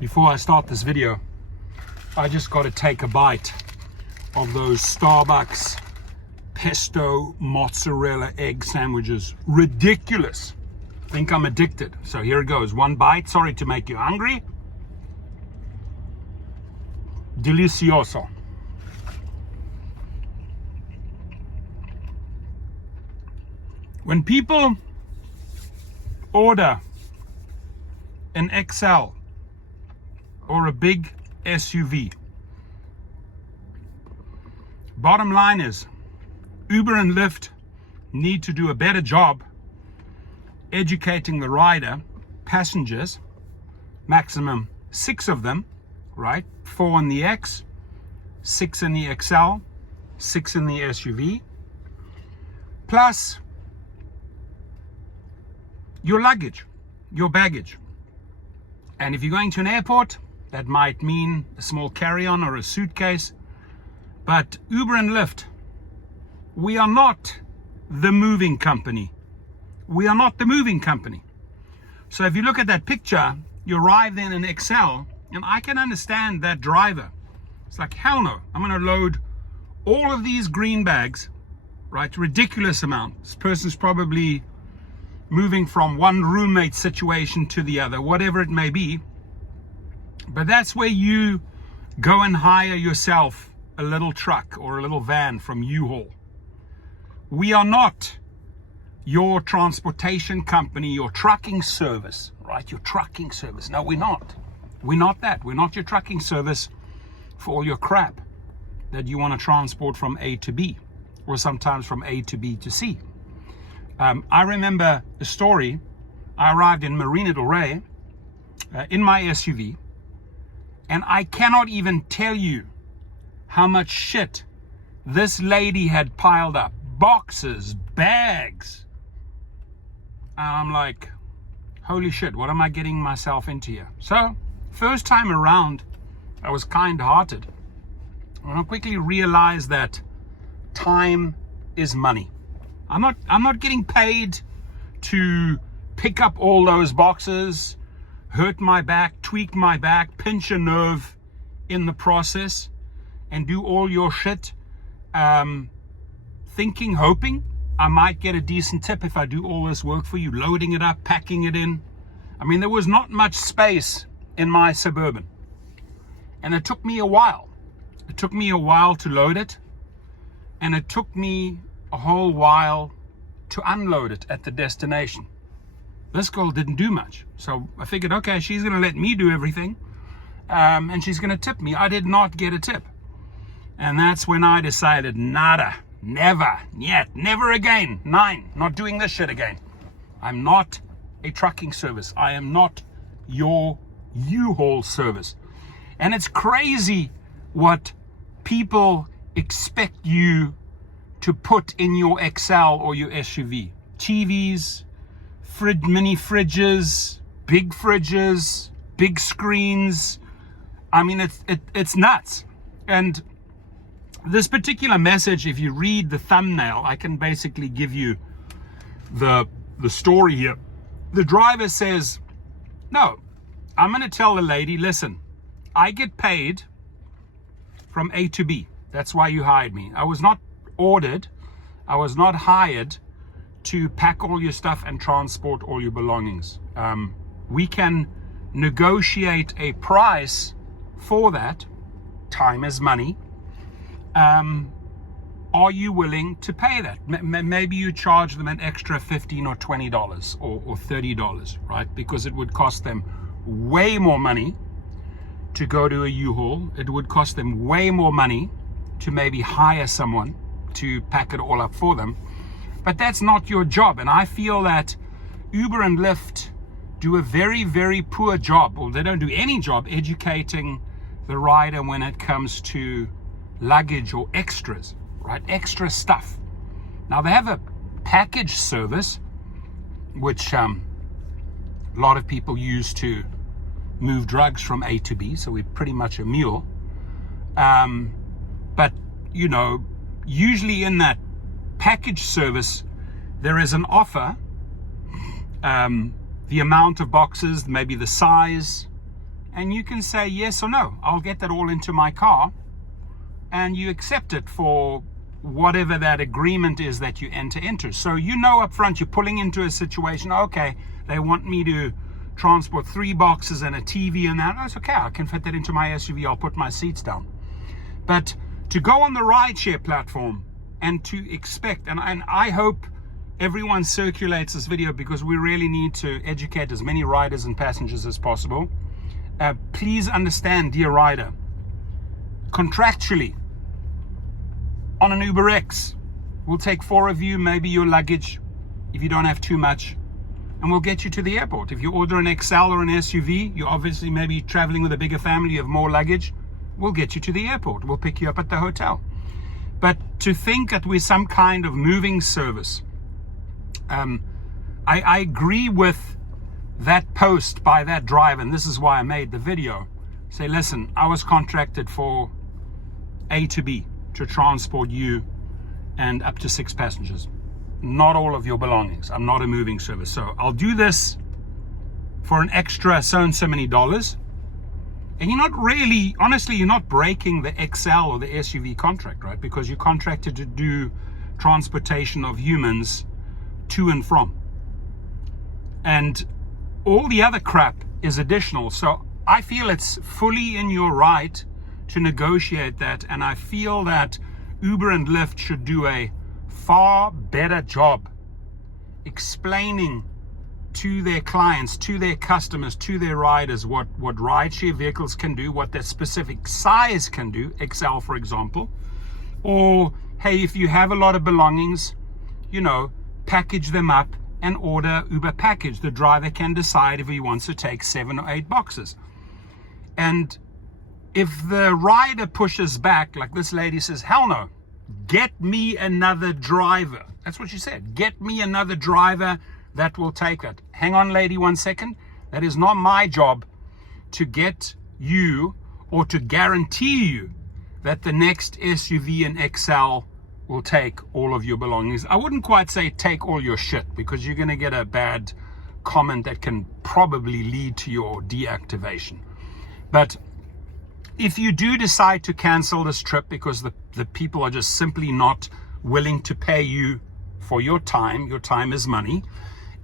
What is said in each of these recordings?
Before I start this video, I just got to take a bite of those Starbucks pesto mozzarella egg sandwiches. Ridiculous. Think I'm addicted. So here it goes. One bite. Sorry to make you hungry. Delicioso. When people order an XL or a big SUV, bottom line is Uber and Lyft need to do a better job educating the rider, passengers, maximum 6 of them, right? 4 in the X, 6 in the XL, 6 in the SUV, plus your luggage, your baggage. And if you're going to an airport, that might mean a small carry-on or a suitcase. But Uber and Lyft, we are not the moving company. We are not the moving company. So if you look at that picture, you arrive in an XL, and I can understand that driver. It's like, hell no, I'm going to load all of these green bags, right? Ridiculous amount. This person's probably moving from one roommate situation to the other, whatever it may be. But that's where you go and hire yourself a little truck or a little van from U-Haul. We are not your transportation company, your trucking service, right? Your trucking service. No, we're not. We're not that. We're not your trucking service for all your crap that you want to transport from A to B, or sometimes from A to B to C. I remember a story. I arrived in Marina del Rey in my SUV, and I cannot even tell you how much shit this lady had piled up. Boxes, bags. And I'm like, holy shit, what am I getting myself into here? So, first time around, I was kind-hearted. And I quickly realized that time is money. I'm not getting paid to pick up all those boxes, hurt my back, tweak my back, pinch a nerve in the process, and do all your shit, thinking, hoping I might get a decent tip if I do all this work for you, loading it up, packing it in. I mean, there was not much space in my Suburban, and it took me a while. It took me a while to load it, and it took me a whole while to unload it at the destination. This girl didn't do much, so I figured, okay, she's going to let me do everything, and she's going to tip me. I did not get a tip, and that's when I decided, nada, never, yet, never again, not doing this shit again. I'm not a trucking service. I am not your U-Haul service. And it's crazy what people expect you to put in your XL or your SUV. TVs, mini fridges, big screens. I mean, it's nuts. And this particular message, if you read the thumbnail, I can basically give you the story here. The driver says, no, I'm going to tell the lady, listen, I get paid from A to B. That's why you hired me. I was not ordered, I was not hired to pack all your stuff and transport all your belongings. We can negotiate a price for that. Time is money. Are you willing to pay that? Maybe you charge them an extra $15 or $20 or $30, right? Because it would cost them way more money to go to a U-Haul. It would cost them way more money to maybe hire someone to pack it all up for them. But that's not your job. And I feel that Uber and Lyft do a very, very poor job, or they don't do any job educating the rider when it comes to luggage or extras, right? Extra stuff. Now they have a package service, which a lot of people use to move drugs from A to B. So we're pretty much a mule. But, you know, usually in that package service, there is an offer, the amount of boxes, maybe the size, and you can say yes or no. I'll get that all into my car, and you accept it for whatever that agreement is that you enter into. So you know up front, you're pulling into a situation, okay, they want me to transport 3 boxes and a TV and that. That's okay, I can fit that into my SUV, I'll put my seats down. But to go on the rideshare platform and to expect, and I hope everyone circulates this video, because we really need to educate as many riders and passengers as possible. Please understand, dear rider, contractually, on an UberX, we'll take 4 of you, maybe your luggage, if you don't have too much, and we'll get you to the airport. If you order an XL or an SUV, you're obviously maybe traveling with a bigger family, you have more luggage, we'll get you to the airport. We'll pick you up at the hotel. But to think that we're some kind of moving service, I agree with that post by that driver, and this is why I made the video. Say, listen, I was contracted for A to B to transport you and up to 6 passengers. Not all of your belongings. I'm not a moving service. So I'll do this for an extra so and so many dollars. And you're not really, honestly, you're not breaking the XL or the SUV contract, right? Because you're contracted to do transportation of humans to and from. And all the other crap is additional. So I feel it's fully in your right to negotiate that. And I feel that Uber and Lyft should do a far better job explaining to their clients, to their customers, to their riders what rideshare vehicles can do, what their specific size can do, XL for example. Or, hey, if you have a lot of belongings, you know, package them up and order Uber package. The driver can decide if he wants to take 7 or 8 boxes. And if the rider pushes back, like this lady says, hell no, get me another driver. That's what she said. Get me another driver that will take it. Hang on, lady, 1 second. That is not my job to get you or to guarantee you that the next SUV and XL will take all of your belongings. I wouldn't quite say take all your shit, because you're going to get a bad comment that can probably lead to your deactivation. But if you do decide to cancel this trip because the people are just simply not willing to pay you for your time is money,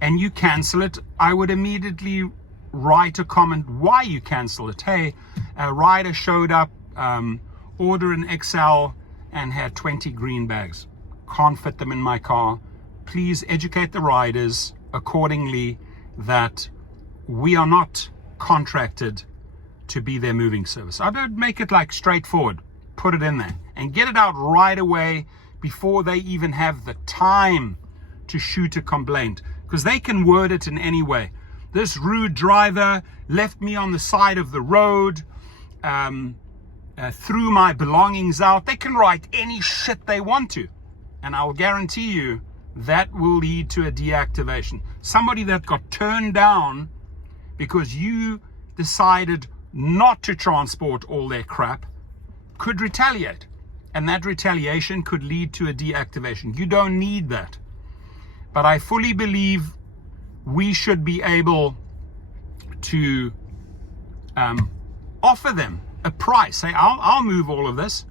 and you cancel it, I would immediately write a comment why you cancel it. Hey, a rider showed up, ordered an XL and had 20 green bags. Can't fit them in my car. Please educate the riders accordingly that we are not contracted to be their moving service. I don't make it like straightforward. Put it in there and get it out right away before they even have the time to shoot a complaint, because they can word it in any way. This rude driver left me on the side of the road, threw my belongings out. They can write any shit they want to, and I'll guarantee you that will lead to a deactivation. Somebody that got turned down because you decided not to transport all their crap could retaliate, and that retaliation could lead to a deactivation. You don't need that. But I fully believe we should be able to offer them a price. Say, I'll move all of this,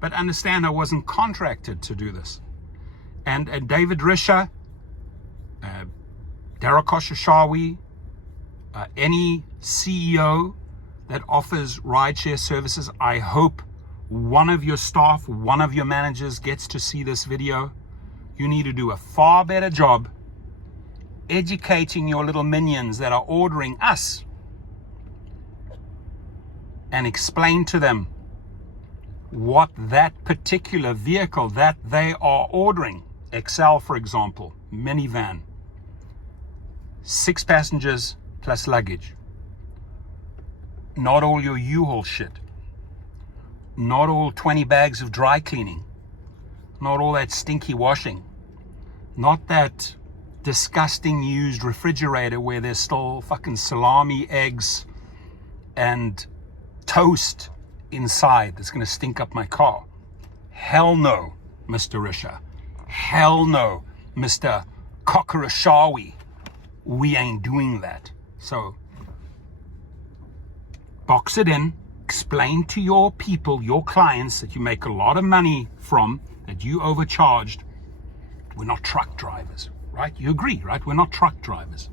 but understand I wasn't contracted to do this. And David Risher, Darakosh Ashawi, any CEO that offers rideshare services, I hope one of your staff, one of your managers gets to see this video. You need to do a far better job educating your little minions that are ordering us, and explain to them what that particular vehicle that they are ordering, XL for example, minivan, 6 passengers plus luggage, not all your U-Haul shit, not all 20 bags of dry cleaning, not all that stinky washing, not that disgusting used refrigerator where there's still fucking salami, eggs, and toast inside that's going to stink up my car. Hell no, Mr. Risher. Hell no, Mr. Kokorashawi. We ain't doing that. So box it in, explain to your people, your clients that you make a lot of money from, that you overcharged. We're not truck drivers, right? You agree, right? We're not truck drivers.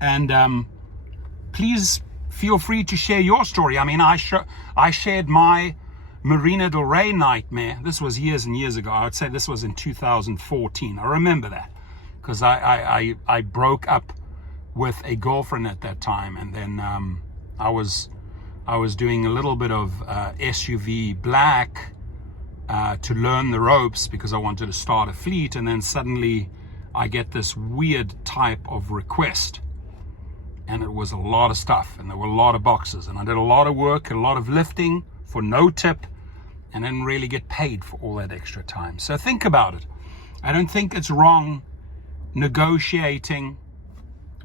And please feel free to share your story. I mean, I shared my Marina Del Rey nightmare. This was years and years ago. I would say this was in 2014. I remember that because I broke up with a girlfriend at that time, and then I was doing a little bit of SUV black to learn the ropes because I wanted to start a fleet, and then suddenly I get this weird type of request, and it was a lot of stuff, and there were a lot of boxes, and I did a lot of work, a lot of lifting for no tip, and didn't really get paid for all that extra time. So think about it. I don't think it's wrong negotiating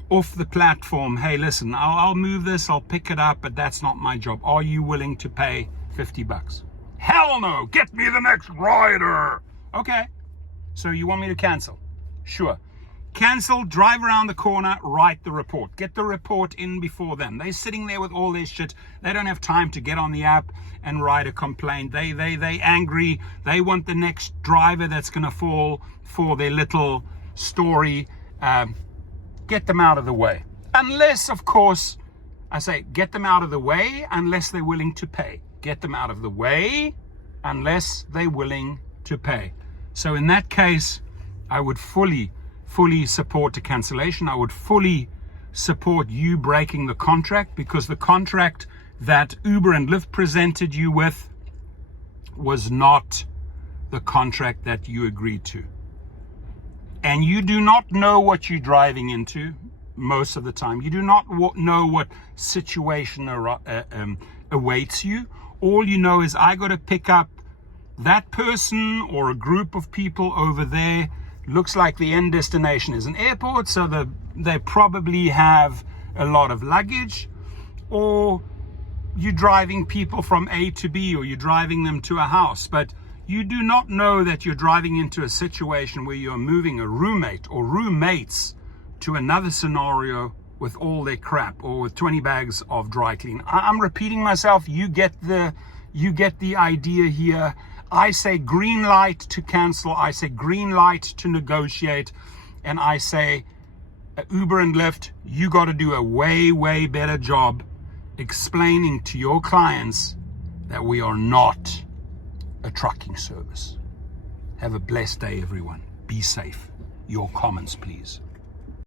off the platform. Hey, listen, I'll move this, I'll pick it up, but that's not my job. Are you willing to pay $50? Hell no, get me the next rider. Okay, so you want me to cancel? Sure. Cancel, drive around the corner, write the report. Get the report in before them. They're sitting there with all their shit. They don't have time to get on the app and write a complaint. They angry. They want the next driver that's going to fall for their little story. Get them out of the way. Unless, of course, I say get them out of the way unless they're willing to pay. Get them out of the way unless they're willing to pay. So in that case, I would fully support the cancellation. I would fully support you breaking the contract, because the contract that Uber and Lyft presented you with was not the contract that you agreed to. And you do not know what you're driving into most of the time. You do not know what situation awaits you. All you know is I got to pick up that person or a group of people over there. Looks like the end destination is an airport, so they probably have a lot of luggage, or you're driving people from A to B, or you're driving them to a house, but you do not know that you're driving into a situation where you're moving a roommate or roommates to another scenario with all their crap, or with 20 bags of dry clean. I'm repeating myself. You get the idea here. I say green light to cancel. I say green light to negotiate. And I say, Uber and Lyft, you got to do a way better job explaining to your clients that we are not a trucking service. Have a blessed day, everyone. Be safe. Your comments, please.